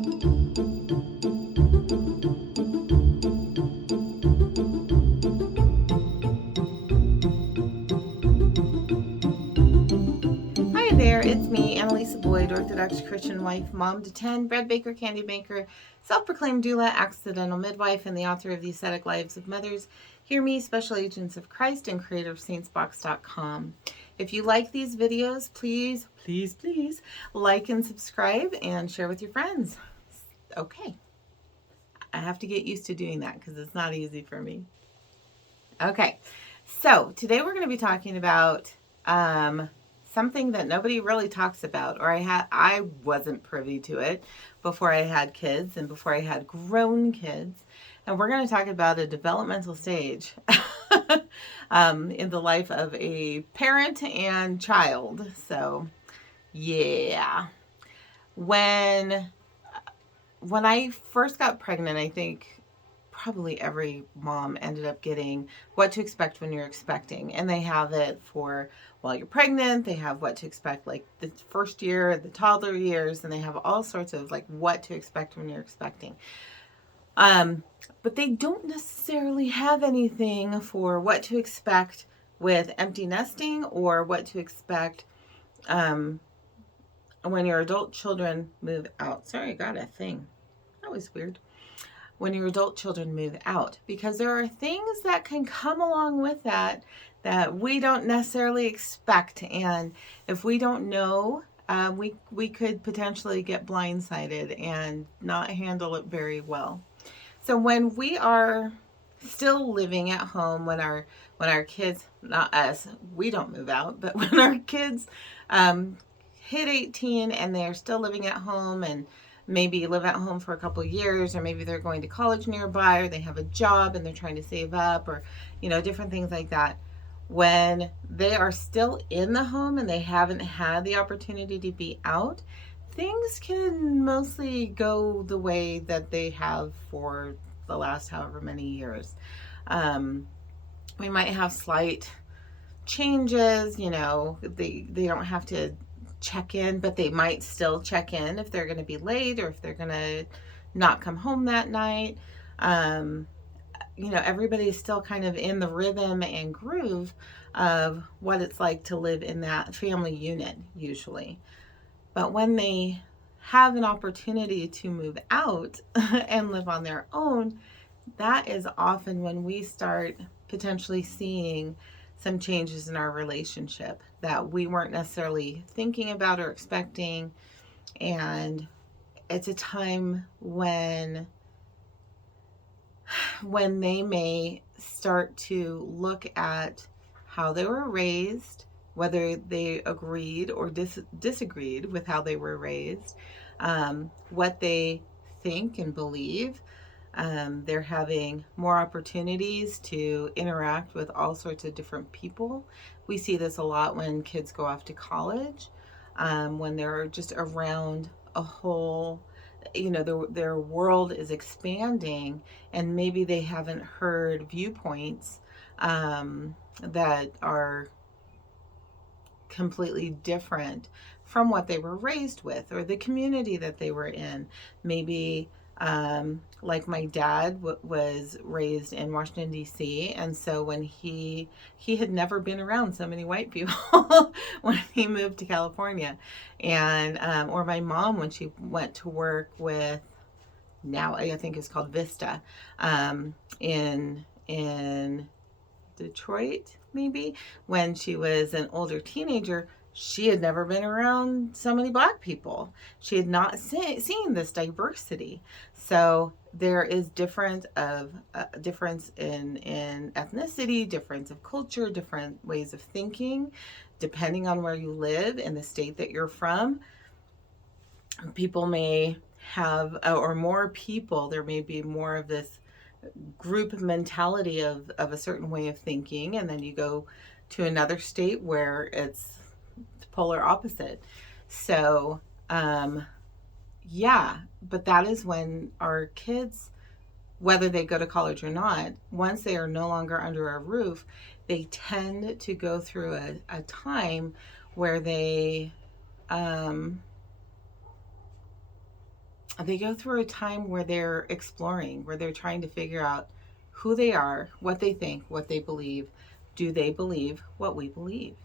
Hi there, it's me, Annalisa Boyd, Orthodox Christian wife, mom to 10, bread baker, candy maker, self-proclaimed doula, accidental midwife, and the author of The Ascetic Lives of Mothers. Hear me, Special Agents of Christ, and creator of saintsbox.com. If you like these videos, please like and subscribe and share with your friends. Okay, I have to get used to doing that because it's not easy for me. Okay, so today we're going to be talking about something that nobody really talks about, or I wasn't privy to it before I had kids and before I had grown kids. And we're going to talk about a developmental stage in the life of a parent and child. So, yeah. When I first got pregnant, I think probably every mom ended up getting what to expect when you're expecting. And they have it for while you're pregnant. They have what to expect like the first year, the toddler years, and they have all sorts of like what to expect when you're expecting. But they don't necessarily have anything for what to expect with empty nesting or what to expect when your adult children move out. Sorry, I got a thing. That was weird. When your adult children move out, because there are things that can come along with that we don't necessarily expect, and if we don't know, we could potentially get blindsided and not handle it very well. So when we are still living at home, when our kids, not us, we don't move out, but when our kids hit 18 and they're still living at home and maybe live at home for a couple of years, or maybe they're going to college nearby, or they have a job and they're trying to save up, or different things like that. When they are still in the home and they haven't had the opportunity to be out, things can mostly go the way that they have for the last however many years. We might have slight changes, they don't have to check in, but they might still check in if they're going to be late or if they're going to not come home that night. Everybody's still kind of in the rhythm and groove of what it's like to live in that family unit usually. But when they have an opportunity to move out and live on their own, that is often when we start potentially seeing some changes in our relationship that we weren't necessarily thinking about or expecting. And it's a time when they may start to look at how they were raised, whether they agreed or disagreed with how they were raised, what they think and believe. They're having more opportunities to interact with all sorts of different people. We see this a lot when kids go off to college, when they're just around a whole, their world is expanding, and maybe they haven't heard viewpoints that are completely different from what they were raised with or the community that they were in. Maybe like my dad was raised in Washington, D.C., and so when he had never been around so many white people when he moved to California, and or my mom when she went to work with, now I think it's called Vista, in Detroit, maybe, when she was an older teenager. She had never been around so many Black people. She had not seen this diversity. So there is difference in ethnicity, difference of culture, different ways of thinking, depending on where you live in the state that you're from. People may have, or more people, there may be more of this group mentality of a certain way of thinking, and then you go to another state where it's polar opposite. So yeah, but that is when our kids, whether they go to college or not, once they are no longer under our roof, they tend to go through a time where they they go through a time where they're exploring, where they're trying to figure out who they are, what they think, what they believe. Do they believe what we believe?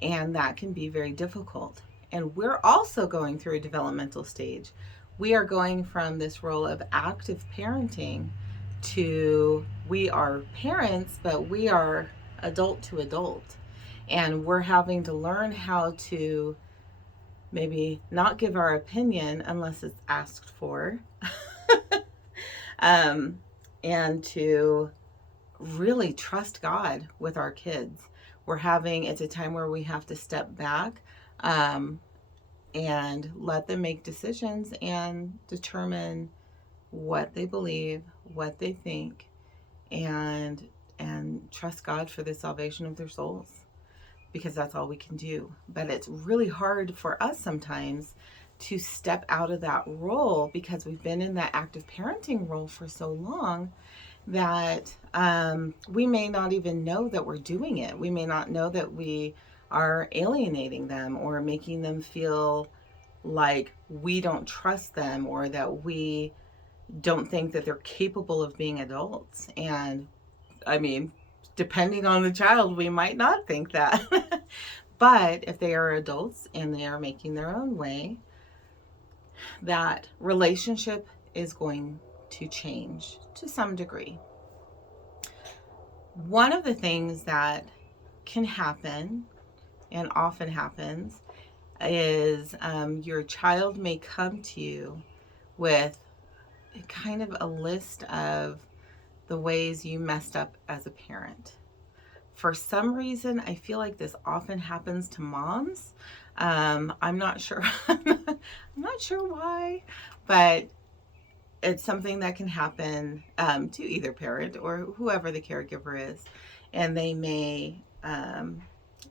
And that can be very difficult. And we're also going through a developmental stage. We are going from this role of active parenting to we are parents, but we are adult to adult. And we're having to learn how to maybe not give our opinion unless it's asked for, um, and to really trust God with our kids. It's a time where we have to step back, um, and let them make decisions and determine what they believe, what they think, and trust God for the salvation of their souls, because that's all we can do. But it's really hard for us sometimes to step out of that role because we've been in that active parenting role for so long that we may not even know that we're doing it. We may not know that we are alienating them or making them feel like we don't trust them or that we don't think that they're capable of being adults. And I mean, depending on the child, we might not think that. But if they are adults and they are making their own way, that relationship is going to change to some degree. One of the things that can happen and often happens is your child may come to you with kind of a list of the ways you messed up as a parent. For some reason, I feel like this often happens to moms. I'm not sure. I'm not sure why, but it's something that can happen to either parent or whoever the caregiver is, and they may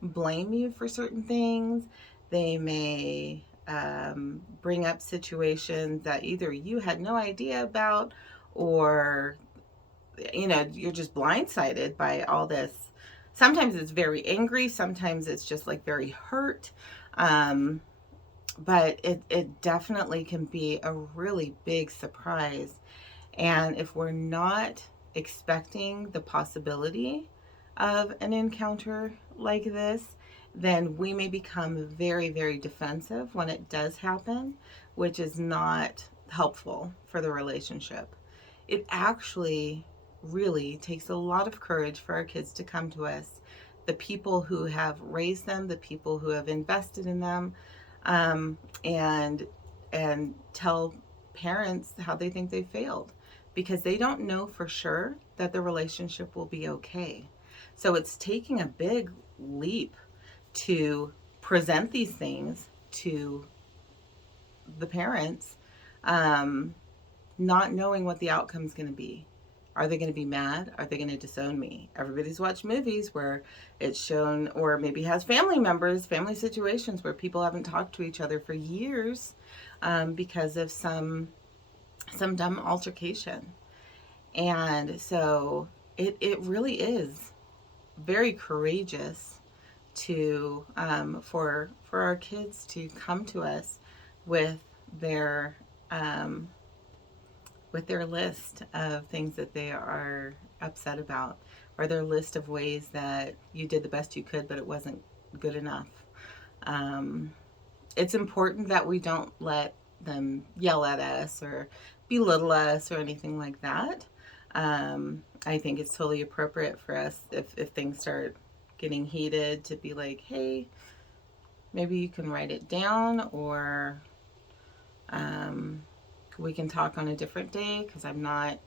blame you for certain things. They may bring up situations that either you had no idea about, or you're just blindsided by all this. Sometimes it's very angry, sometimes it's just like very hurt, but it definitely can be a really big surprise. And if we're not expecting the possibility of an encounter like this, then we may become very, very defensive when it does happen, which is not helpful for the relationship. It actually really takes a lot of courage for our kids to come to us, the people who have raised them, the people who have invested in them, and tell parents how they think they failed, because they don't know for sure that the relationship will be okay. So it's taking a big leap to present these things to the parents, not knowing what the outcome is going to be. Are they going to be mad? Are they going to disown me? Everybody's watched movies where it's shown, or maybe has family members, family situations where people haven't talked to each other for years because of some dumb altercation. And so it really is very courageous to for our kids to come to us with their list of things that they are upset about, or their list of ways that you did the best you could but it wasn't good enough. It's important that we don't let them yell at us or belittle us or anything like that. I think it's totally appropriate for us, if things start getting heated, to be like, hey, maybe you can write it down, or we can talk on a different day, because I'm not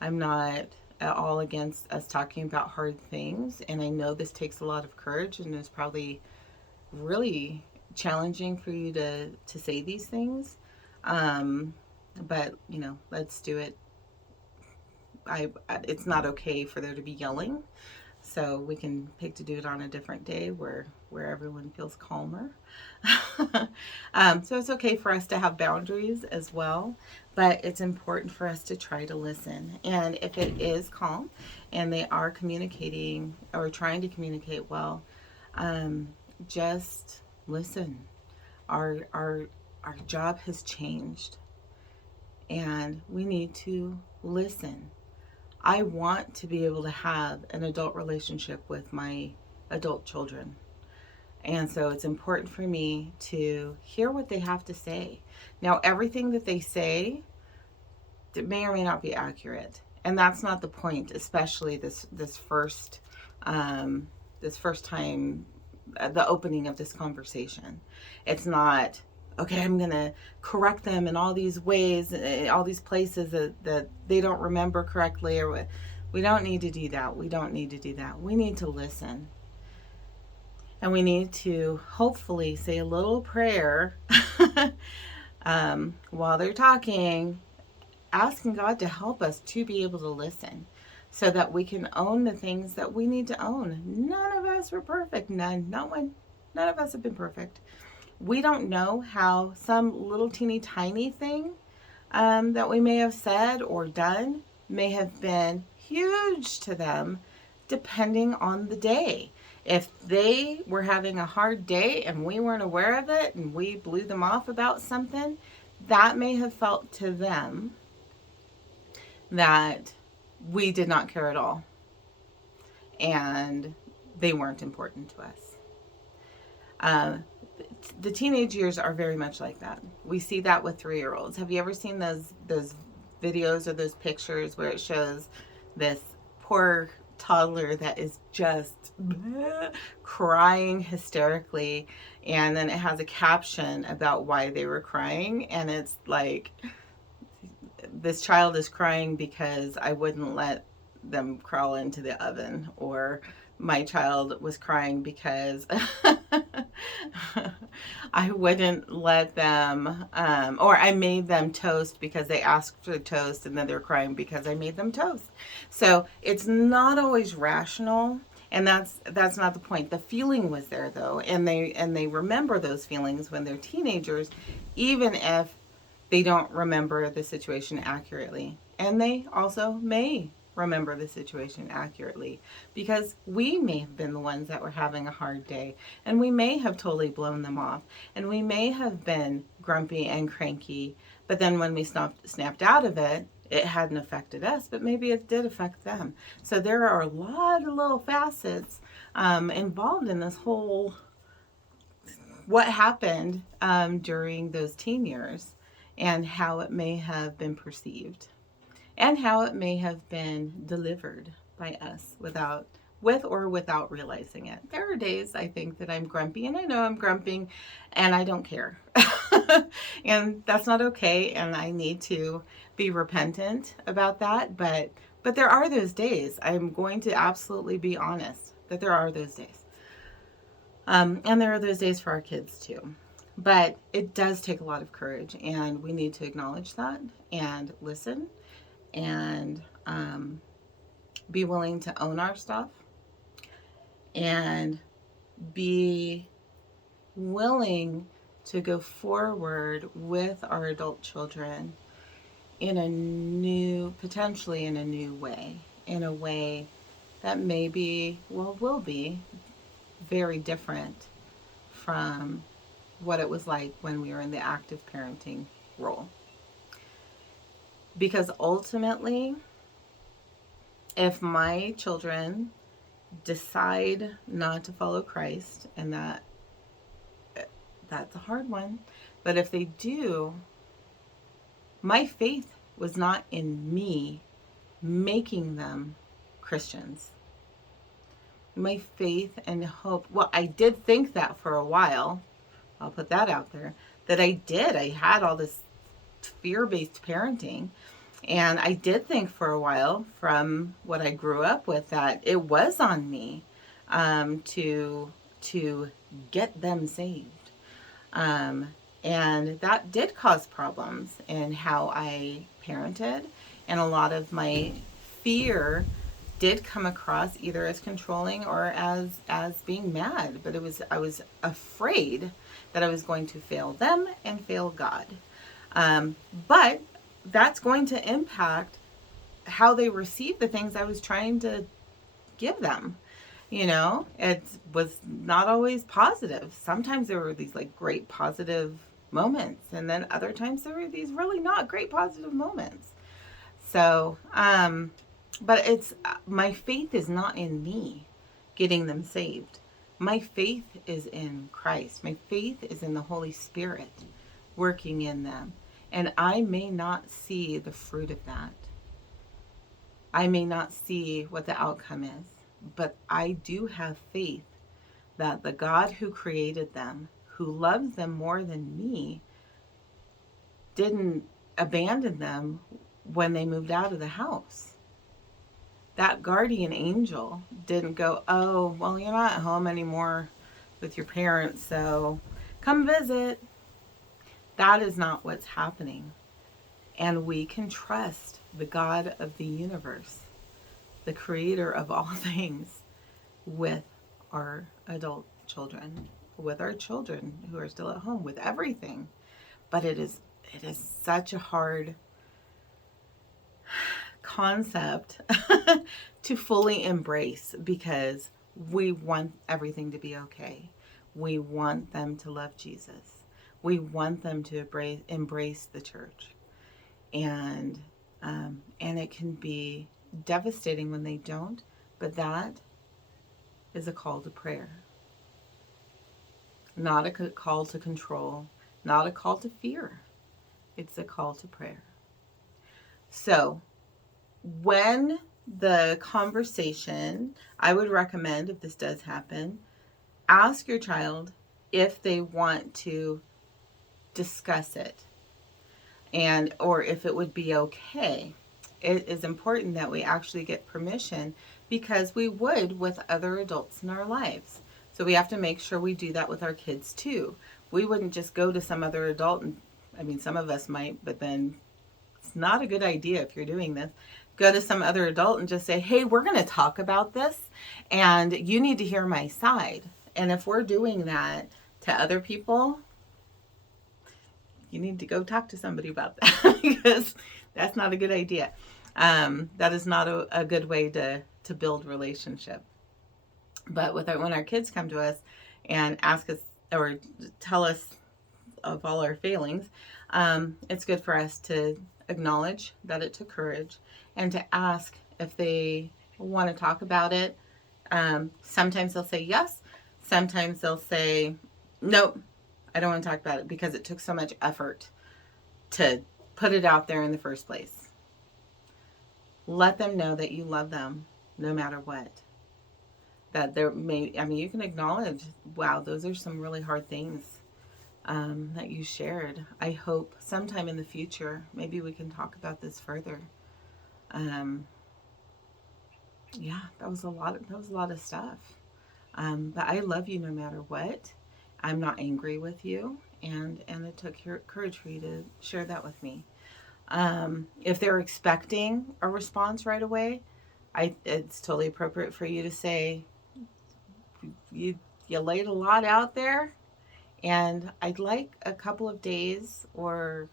at all against us talking about hard things. And I know this takes a lot of courage, and it's probably really challenging for you to say these things. But let's do it. It's not okay for there to be yelling, so we can pick to do it on a different day where everyone feels calmer. So it's okay for us to have boundaries as well, but it's important for us to try to listen. And if it is calm and they are communicating or trying to communicate well, just listen. Our job has changed. and we need to listen. I want to be able to have an adult relationship with my adult children. And so it's important for me to hear what they have to say. Now, everything that they say may or may not be accurate, and that's not the point. Especially this first time, the opening of this conversation. It's not okay. I'm gonna correct them in all these ways, all these places that they don't remember correctly, or what. We don't need to do that. We don't need to do that. We need to listen. And we need to hopefully say a little prayer while they're talking, asking God to help us to be able to listen so that we can own the things that we need to own. None of us were perfect. None of us have been perfect. We don't know how some little teeny tiny thing that we may have said or done may have been huge to them depending on the day. If they were having a hard day and we weren't aware of it and we blew them off about something, that may have felt to them that we did not care at all and they weren't important to us. The teenage years are very much like that. We see that with 3-year-olds. Have you ever seen those videos or those pictures where it shows this poor toddler that is just crying hysterically, and then it has a caption about why they were crying, and it's like, this child is crying because I wouldn't let them crawl into the oven, or my child was crying because I wouldn't let them, or I made them toast because they asked for toast, and then they're crying because I made them toast. So it's not always rational, and that's not the point. The feeling was there though, and they remember those feelings when they're teenagers, even if they don't remember the situation accurately. And they also may remember the situation accurately because we may have been the ones that were having a hard day, and we may have totally blown them off, and we may have been grumpy and cranky, but then when we snapped out of it, it hadn't affected us, but maybe it did affect them. So there are a lot of little facets involved in this whole what happened during those teen years, and how it may have been perceived, and how it may have been delivered by us with or without realizing it. There are days I think that I'm grumpy, and I know I'm grumping, and I don't care. And that's not okay, and I need to be repentant about that, but there are those days. I'm going to absolutely be honest that there are those days. And there are those days for our kids too. But it does take a lot of courage, and we need to acknowledge that and listen, and be willing to own our stuff, and be willing to go forward with our adult children potentially in a new way, in a way that will be very different from what it was like when we were in the active parenting role. Because ultimately, if my children decide not to follow Christ, and that's a hard one, but if they do, my faith was not in me making them Christians. My faith and hope, well, I did think that for a while, I'll put that out there, that I had all this fear-based parenting, and I did think for a while, from what I grew up with, that it was on me to get them saved. And that did cause problems in how I parented, and a lot of my fear did come across either as controlling or as being mad, but I was afraid that I was going to fail them and fail God. But that's going to impact how they receive the things I was trying to give them. It was not always positive. Sometimes there were these like great positive moments. And then other times there are these really not great positive moments. So, but it's, my faith is not in me getting them saved. My faith is in Christ. My faith is in the Holy Spirit working in them. And I may not see the fruit of that. I may not see what the outcome is, but I do have faith that the God who created them, who loves them more than me, didn't abandon them when they moved out of the house. That guardian angel didn't go, oh, well, you're not at home anymore with your parents, so come visit. That is not what's happening. And we can trust the God of the universe, the creator of all things, with our adult children, with our children who are still at home, with everything. But it is such a hard concept to fully embrace, because we want everything to be okay. We want them to love Jesus. We want them to embrace the church. And it can be devastating when they don't, but that is a call to prayer. Not a call to control, not a call to fear. It's a call to prayer. So, when the conversation, I would recommend, if this does happen, ask your child if they want to discuss it, and or if it would be okay. It is important that we actually get permission, because we would with other adults in our lives. So we have to make sure we do that with our kids too. We wouldn't just go to some other adult, and I mean, some of us might, but then it's not a good idea if you're doing this. Go to some other adult and just say, hey, we're going to talk about this, and you need to hear my side. And if we're doing that to other people, you need to go talk to somebody about that, because that's not a good idea. That is not a good way to build relationship. But when our kids come to us and ask us or tell us of all our failings, it's good for us to acknowledge that it took courage, and to ask if they want to talk about it. Sometimes they'll say yes. Sometimes they'll say, nope, I don't want to talk about it, because it took so much effort to put it out there in the first place. Let them know that you love them no matter what. That you can acknowledge, wow, those are some really hard things that you shared. I hope sometime in the future, maybe we can talk about this further. Yeah, that was a lot of stuff. But I love you no matter what. I'm not angry with you, and it took courage for you to share that with me. If they're expecting a response right away, it's totally appropriate for you to say, you laid a lot out there, and I'd like a couple of days or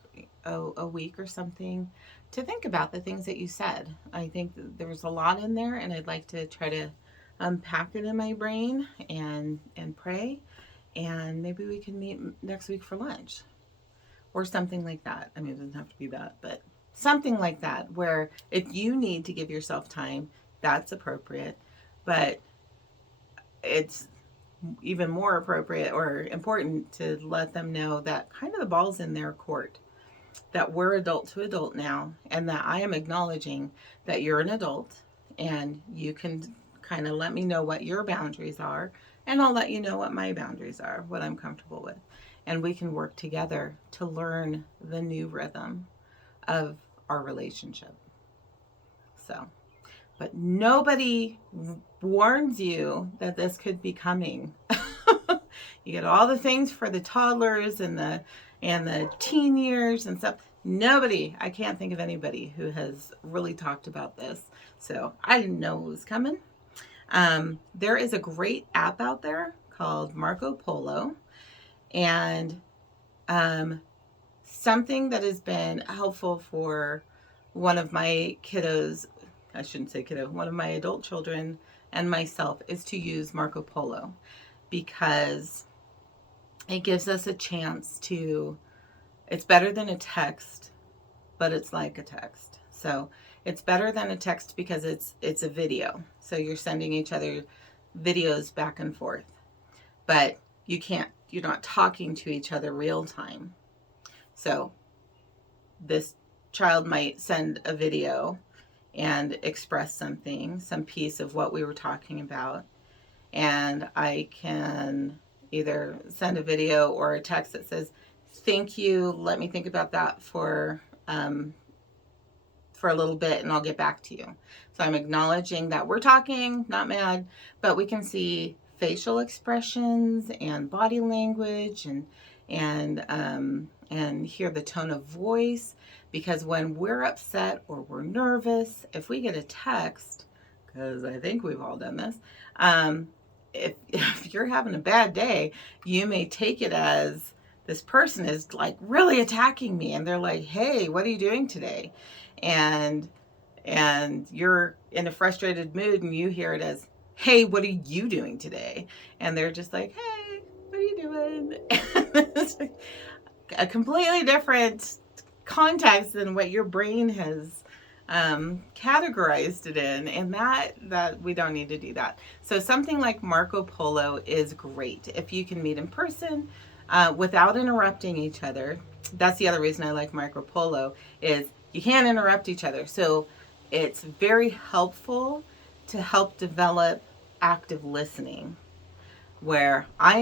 a week or something to think about the things that you said. I think there was a lot in there, and I'd like to try to unpack it in my brain and pray, and maybe we can meet next week for lunch or something like that. I mean, it doesn't have to be that, but something like that, where if you need to give yourself time, that's appropriate. But it's even more appropriate or important to let them know that kind of the ball's in their court, that we're adult to adult now, and that I am acknowledging that you're an adult, and you can kind of let me know what your boundaries are, and I'll let you know what my boundaries are, what I'm comfortable with. And we can work together to learn the new rhythm of our relationship. So, but nobody warns you that this could be coming. You get all the things for the toddlers and the teen years and stuff. Nobody, I can't think of anybody who has really talked about this. So I didn't know it was coming. There is a great app out there called Marco Polo. And something that has been helpful for one of my kiddos, I shouldn't say kiddo, one of my adult children and myself, is to use Marco Polo, because it gives us a chance to It's better than a text, but it's like a text. So it's better than a text because it's a video. So you're sending each other videos back and forth. But you're not talking to each other real time. So this child might send a video and express something, some piece of what we were talking about. And I can either send a video or a text that says, "Thank you. Let me think about that for a little bit and I'll get back to you." So I'm acknowledging that we're talking, not mad, but we can see facial expressions and body language and hear the tone of voice, because when we're upset or we're nervous, if we get a text, because I think we've all done this, if you're having a bad day, you may take it as this person is like really attacking me and they're like, "Hey, what are you doing today?" And you're in a frustrated mood and you hear it as, "Hey, what are you doing today?" And they're just like, "Hey, what are you doing?" It's a completely different context than what your brain has categorized it in, and that we don't need to do that. So something like Marco Polo is great if you can meet in person without interrupting each other. That's the other reason I like Marco Polo, is you can't interrupt each other. So it's very helpful to help develop active listening, where I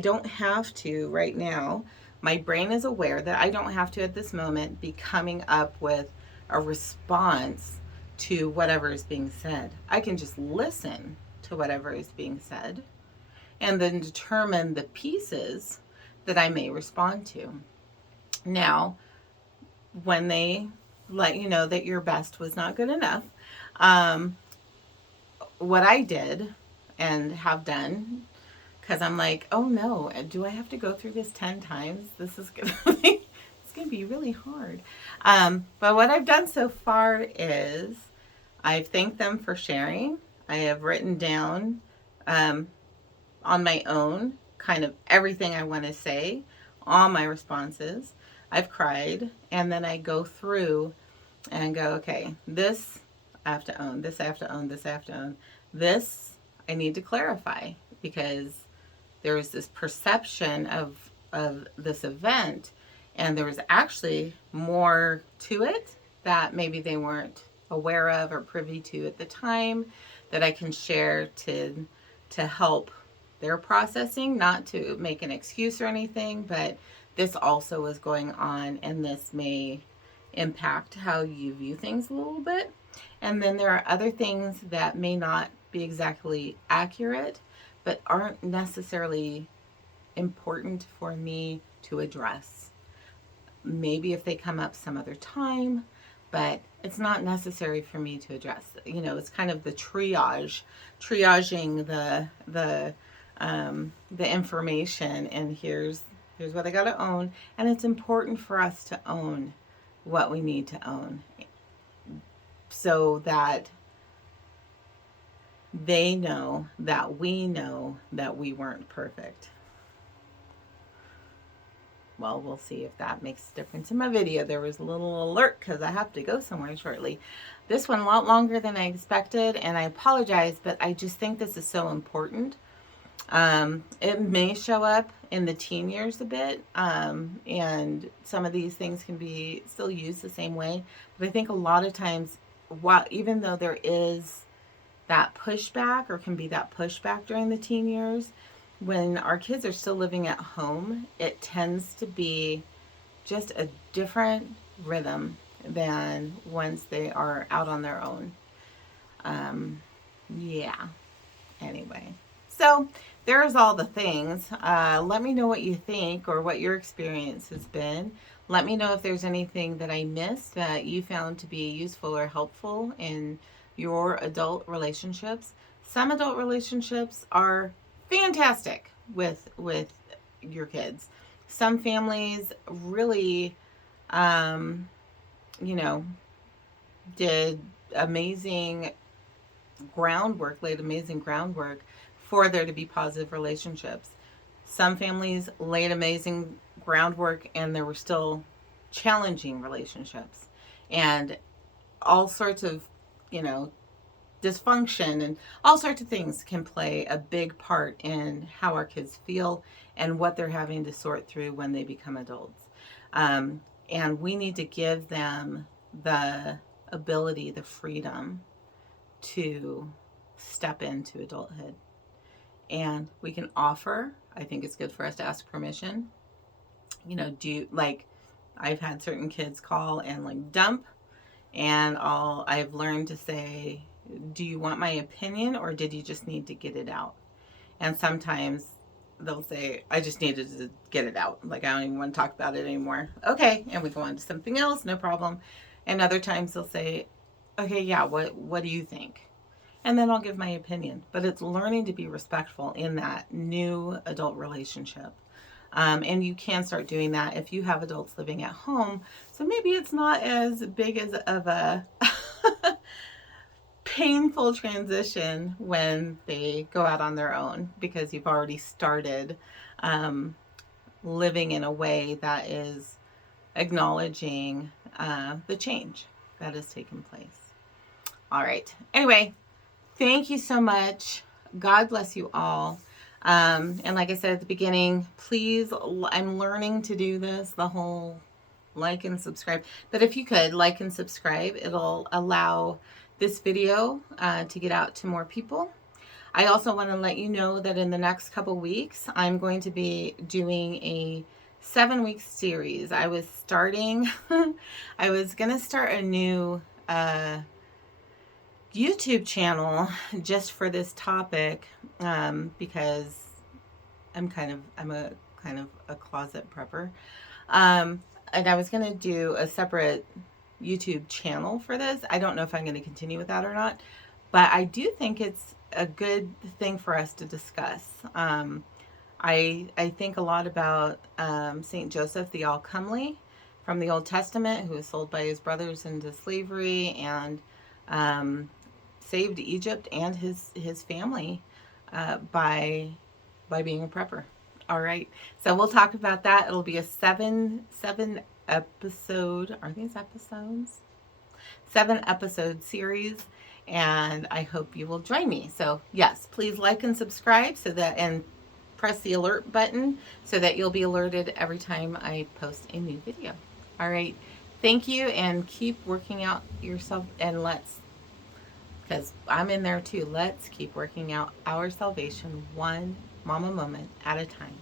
don't have to right now. My brain is aware that I don't have to at this moment be coming up with a response to whatever is being said. I can just listen to whatever is being said and then determine the pieces that I may respond to. Now, when they let you know that your best was not good enough, what I did and have done, because I'm like, oh no, do I have to go through this 10 times? This is going to be, it's going to be really hard. But what I've done so far is I've thanked them for sharing. I have written down on my own kind of everything I want to say, all my responses. I've cried, and then I go through and go, okay, this I have to own, this I have to own, this I have to own, this I need to clarify, because there was this perception of this event, and there was actually more to it that maybe they weren't aware of or privy to at the time, that I can share to help their processing, not to make an excuse or anything, but this also is going on, and this may impact how you view things a little bit. And then there are other things that may not be exactly accurate, but aren't necessarily important for me to address. Maybe if they come up some other time, but it's not necessary for me to address. It's kind of the triaging the information, and here's what I got to own, and it's important for us to own what we need to own, so that they know that we weren't perfect. Well, we'll see if that makes a difference in my video. There was a little alert because I have to go somewhere shortly. This one a lot longer than I expected, and I apologize, but I just think this is so important. It may show up in the teen years a bit, and some of these things can be still used the same way. But I think a lot of times, even though there is that pushback, or can be that pushback during the teen years, when our kids are still living at home, it tends to be just a different rhythm than once they are out on their own. Yeah. Anyway. So there's all the things. Let me know what you think or what your experience has been. Let me know if there's anything that I missed that you found to be useful or helpful in your adult relationships. Some adult relationships are fantastic with your kids. Some families really, did amazing laid amazing groundwork for there to be positive relationships. Some families laid amazing groundwork and there were still challenging relationships and all sorts of, you know, dysfunction and all sorts of things can play a big part in how our kids feel and what they're having to sort through when they become adults. And we need to give them the ability, the freedom to step into adulthood. And we can offer, I think it's good for us to ask permission. You know, like, I've had certain kids call and like dump, and I've learned to say, do you want my opinion or did you just need to get it out? And sometimes they'll say, I just needed to get it out. Like, I don't even want to talk about it anymore. Okay. And we go on to something else, no problem. And other times they'll say, okay, yeah, what do you think? And then I'll give my opinion. But it's learning to be respectful in that new adult relationship. And you can start doing that if you have adults living at home. So maybe it's not as big as of a painful transition when they go out on their own, because you've already started living in a way that is acknowledging the change that has taken place. All right. Anyway, thank you so much. God bless you all. And like I said at the beginning, please, I'm learning to do this, the whole like and subscribe. But if you could like and subscribe, it'll allow this video to get out to more people. I also want to let you know that in the next couple weeks, I'm going to be doing a 7-week series. I was going to start a new YouTube channel just for this topic, because I'm a kind of a closet prepper. And I was going to do a separate YouTube channel for this. I don't know if I'm going to continue with that or not, but I do think it's a good thing for us to discuss. I think a lot about Saint Joseph the All-Comely from the Old Testament, who was sold by his brothers into slavery and saved Egypt and his family by being a prepper. All right, so we'll talk about that. It'll be a seven episode. Are these episodes? 7-episode series, and I hope you will join me. So yes, please like and subscribe and press the alert button so that you'll be alerted every time I post a new video. All right, thank you, and keep working out yourself, and because I'm in there too, let's keep working out our salvation one mama moment at a time.